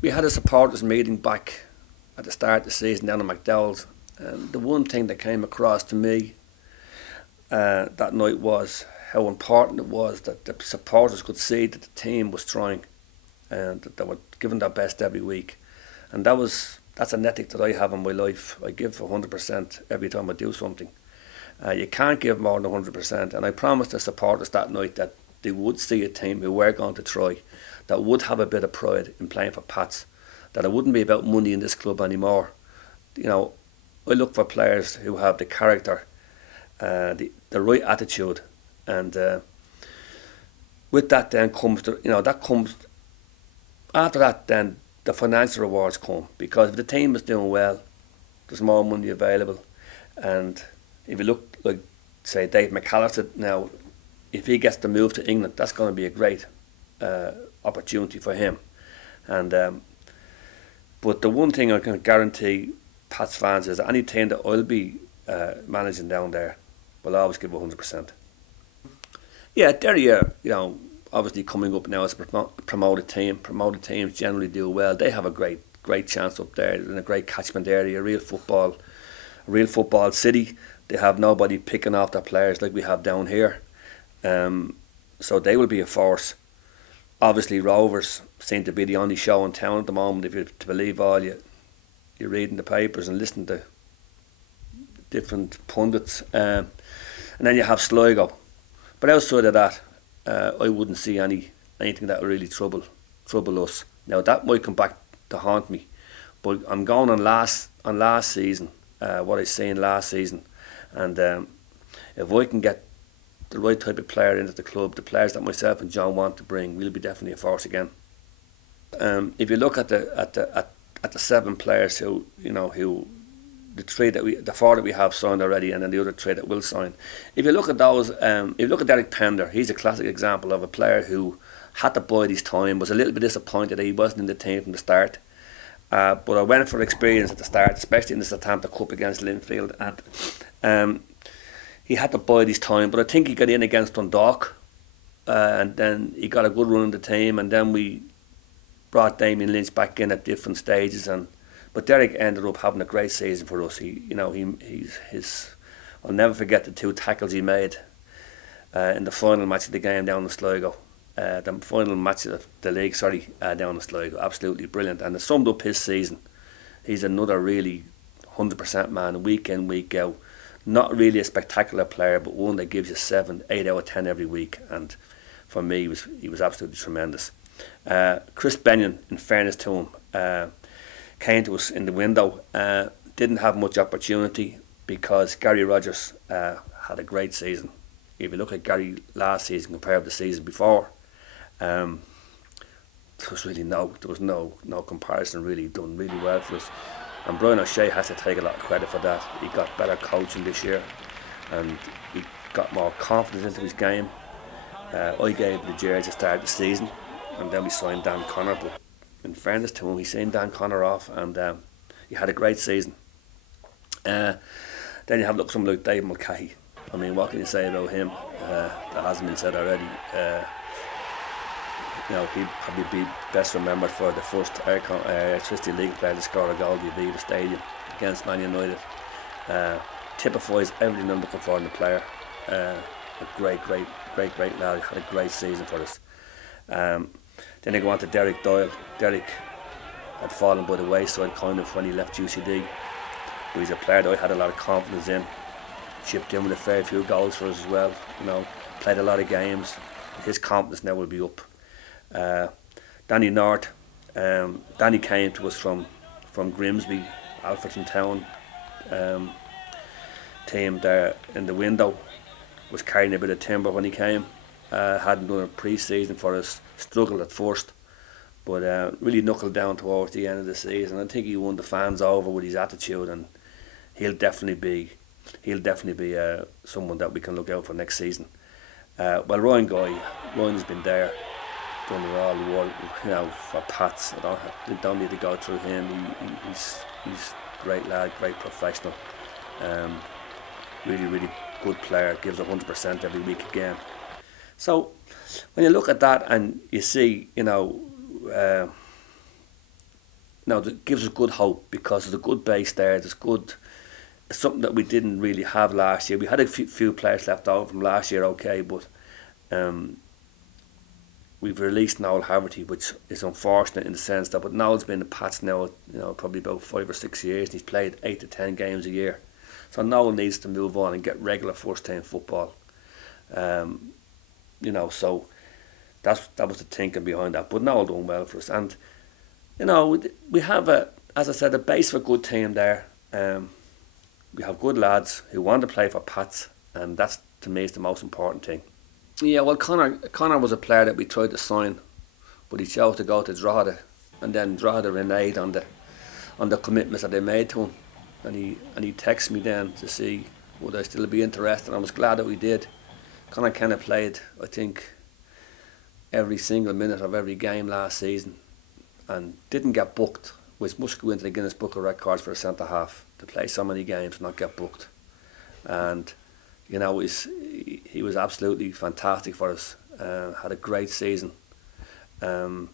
we had a supporters meeting back at the start of the season down in McDowell's, and the one thing that came across to me that night was how important it was that the supporters could see that the team was trying and that they were giving their best every week. And that's an ethic that I have in my life. I give 100% every time I do something. You can't give more than 100%, and I promised the supporters that night that they would see a team who were going to try, that would have a bit of pride in playing for Pats, that it wouldn't be about money in this club anymore. You know, I look for players who have the character, the right attitude, and with that then comes that comes after that. Then the financial rewards come, because if the team is doing well, there's more money available. And if you look like, say, Dave McAllister now, if he gets to move to England, that's going to be a great opportunity for him. And but the one thing I can guarantee Pats fans is that any team that I'll be managing down there will always give 100%. Yeah, Derry are, obviously coming up now as a promoted team. Promoted teams generally do well. They have a great chance up there in a great catchment area, a real football city. They have nobody picking off their players like we have down here. So they will be a force. Obviously, Rovers seem to be the only show in town at the moment, if you're to believe all you're reading the papers and listening to different pundits. And then you have Sligo. But outside of that, I wouldn't see anything that would really trouble us. Now that might come back to haunt me, but I'm going on last season, what I seen last season, and if I can get the right type of player into the club, the players that myself and John want to bring, we'll be definitely a force again. If you look at the 7 players who the 4 that we have signed already, and then the other 3 that will sign. If you look at those, if you look at Derek Pender, he's a classic example of a player who had to bide his time, was a little bit disappointed that he wasn't in the team from the start. But I went for experience at the start, especially in the Southampton Cup against Linfield, and he had to bide his time. But I think he got in against Dundalk, and then he got a good run in the team, and then we brought Damien Lynch back in at different stages, but Derek ended up having a great season for us. I'll never forget the 2 tackles he made in the final match of the game down in Sligo. The final match of the league, down in Sligo. Absolutely brilliant, and it summed up his season. He's another really 100% man, week in, week out. Not really a spectacular player, but one that gives you 7, 8 out of 10 every week. And for me, he was absolutely tremendous. Chris Benyon, in fairness to him, came to us in the window. Didn't have much opportunity because Gary Rogers had a great season. If you look at Gary last season compared to the season before, there was no comparison. Really done really well for us. And Brian O'Shea has to take a lot of credit for that. He got better coaching this year, and he got more confidence into his game. I gave the jersey to start the season, and then we signed Dan Connor. But in fairness to him, he signed Dan Connor off, and he had a great season. Then you have someone like Dave Mulcahy. I mean, what can you say about him that hasn't been said already? He'd probably be best remembered for the first Electricity League player to score a goal at the Aviva Stadium against Man United. Typifies everything I'm looking for in the player. A great lad. Had a great season for us. Then you go on to Derek Doyle. Derek had fallen by the wayside kind of when he left UCD. But he's a player that I had a lot of confidence in. Chipped in with a fair few goals for us as well. Played a lot of games. His confidence now will be up. Danny North. Danny came to us from Grimsby, Alfreton Town. Team there in the window. Was carrying a bit of timber when he came. Hadn't done a pre-season for us. Struggled at first, but really knuckled down towards the end of the season. I think he won the fans over with his attitude, and he'll definitely be someone that we can look out for next season. Ryan's been there, done it all, for Pats. They don't need to go through him. He's a great lad, great professional. Really good player, gives 100% every week again. So when you look at that and you see, now that gives us good hope because there's a good base there. There's good. It's something that we didn't really have last year. We had a few players left over from last year, okay, but we've released Noel Haverty, which is unfortunate in the sense that, but Noel's been in Pats now, probably about 5 or 6 years, and he's played 8 to 10 games a year. So Noel needs to move on and get regular first team football. So that was the thinking behind that. But Noel doing well for us, and we have as I said, a base of a good team there. We have good lads who want to play for Pats, and that's, to me, is the most important thing. Yeah, well, Connor was a player that we tried to sign, but he chose to go to Drogheda, and then Drogheda reneged on the commitments that they made to him, and he texted me then to see would I still be interested, and I was glad that we did. Connor kind of played, I think, every single minute of every game last season, and didn't get booked, which must go into the Guinness Book of Records for a centre half to play so many games and not get booked. And he was absolutely fantastic for us. Had a great season, and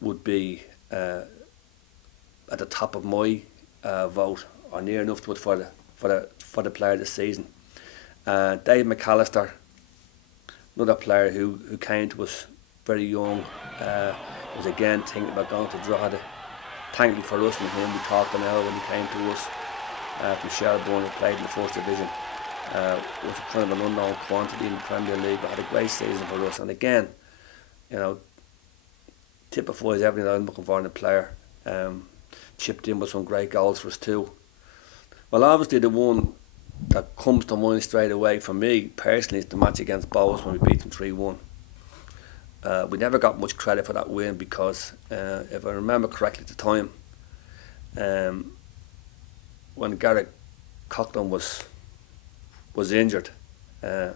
would be at the top of my vote, or near enough to it, for the player this season. Dave McAllister, another player who came to us very young, was again thinking about going to Drogheda. Thankfully for us and him, we talked him out when he came to us from Shelbourne, who played in the first division. Was kind of an unknown quantity in the Premier League, but had a great season for us. And again, typifies everything that I'm looking for in a player. Chipped in with some great goals for us too. Well, obviously the one that comes to mind straight away for me personally is the match against Bohs when we beat them 3-1. We never got much credit for that win because, if I remember correctly at the time, when Garrett Coughlin was injured, a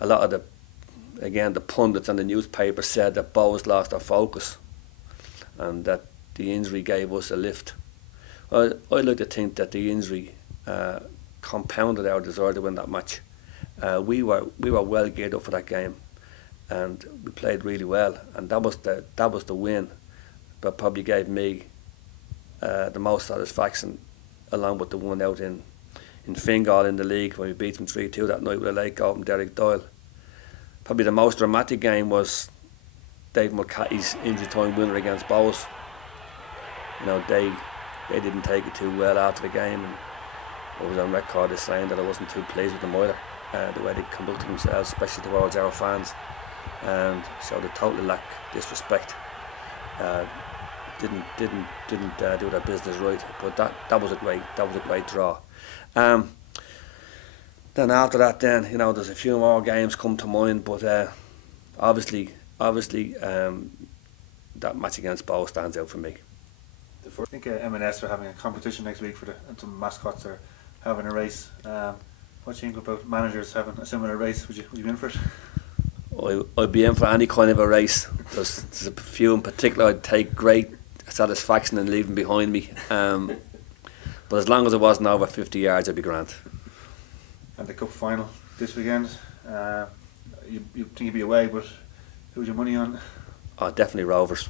lot of the pundits and the newspapers said that Bohs lost their focus and that the injury gave us a lift. Well, I like to think that the injury compounded our desire to win that match. We were well geared up for that game, and we played really well, and that was the win that probably gave me the most satisfaction, along with the one out in Fingal in the league when we beat them 3-2 that night with a late goal from Derek Doyle. Probably the most dramatic game was Dave Mulcahy's injury time winner against Bohs. They didn't take it too well after the game, and I was on record as saying that I wasn't too pleased with them either, the way they conducted themselves, especially towards our fans, and so they totally lack disrespect. Didn't do their business right, but that was a great draw. Then after that, there's a few more games come to mind, but obviously that match against Bohs stands out for me. I think M&S are having a competition next week and some mascots are having a race. What do you think about managers having a similar race? Would you be in for it? I'd be in for any kind of a race. There's a few in particular I'd take great satisfaction in leaving behind me. But as long as it wasn't over 50 yards, I'd be grand. And the cup final this weekend, you think you'd be away, but who's your money on? Oh, definitely Rovers.